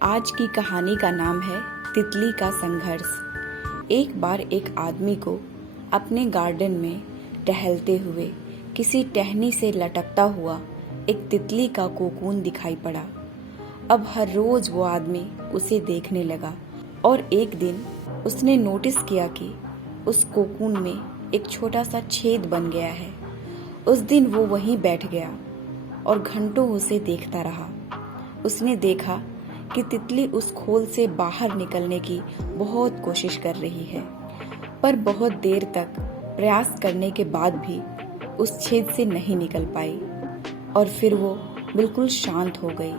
आज की कहानी का नाम है तितली का संघर्ष। एक बार एक आदमी को अपने गार्डन में टहलते हुए किसी टहनी से लटकता हुआ एक तितली का कोकून दिखाई पड़ा। अब हर रोज वो आदमी उसे देखने लगा और एक दिन उसने नोटिस किया कि उस कोकून में एक छोटा सा छेद बन गया है। उस दिन वो वहीं बैठ गया और घंटों उसे देखता रहा। उसने देखा कि तितली उस खोल से बाहर निकलने की बहुत कोशिश कर रही है, पर बहुत देर तक प्रयास करने के बाद भी उस छेद से नहीं निकल पाई और फिर वो बिल्कुल शांत हो गई,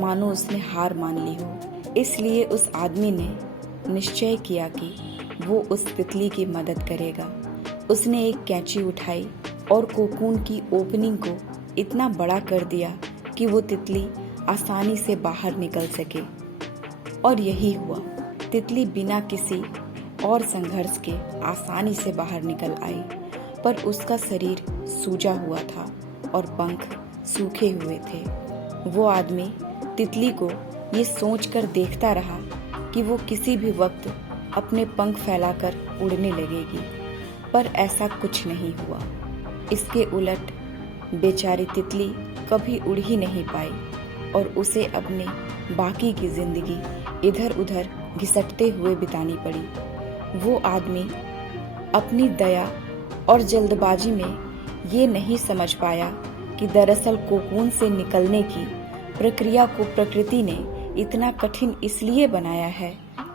मानो उसने हार मान ली हो। इसलिए उस आदमी ने निश्चय किया कि वो उस तितली की मदद करेगा। उसने एक कैंची उठाई और कोकून की ओपनिंग को इतना बड़ा कर दिया कि वो तितली आसानी से बाहर निकल सके। और यही हुआ। तितली बिना किसी और संघर्ष के आसानी से बाहर निकल आई, पर उसका शरीर सूजा हुआ था और पंख सूखे हुए थे। वो आदमी तितली को ये सोचकर देखता रहा कि वो किसी भी वक्त अपने पंख फैलाकर उड़ने लगेगी, पर ऐसा कुछ नहीं हुआ। इसके उलट बेचारी तितली कभी उड़ ही नहीं पाई और उसे अपने बाकी की जिंदगी इधर उधर घिसटते हुए बितानी पड़ी। वो आदमी अपनी दया और जल्दबाजी में ये नहीं समझ पाया कि दरअसल कोकून से निकलने की प्रक्रिया को प्रकृति ने इतना कठिन इसलिए बनाया है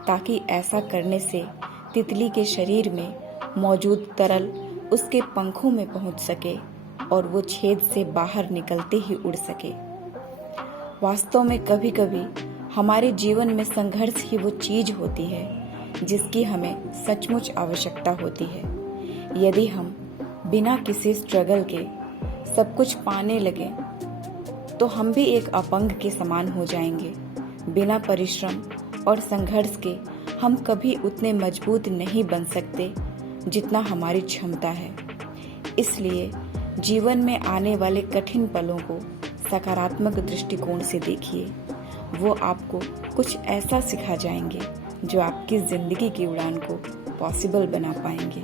ताकि ऐसा करने से तितली के शरीर में मौजूद तरल उसके पंखों में पहुंच सके और वो छेद से बाहर निकलते ही उड़ सके। वास्तव में कभी कभी हमारे जीवन में संघर्ष ही वो चीज होती है जिसकी हमें सचमुच आवश्यकता होती है। यदि हम बिना किसी स्ट्रगल के सब कुछ पाने लगे तो हम भी एक अपंग के समान हो जाएंगे। बिना परिश्रम और संघर्ष के हम कभी उतने मजबूत नहीं बन सकते जितना हमारी क्षमता है। इसलिए जीवन में आने वाले कठिन पलों को सकारात्मक दृष्टिकोण से देखिए। वो आपको कुछ ऐसा सिखा जाएंगे जो आपकी जिंदगी की उड़ान को पॉसिबल बना पाएंगे।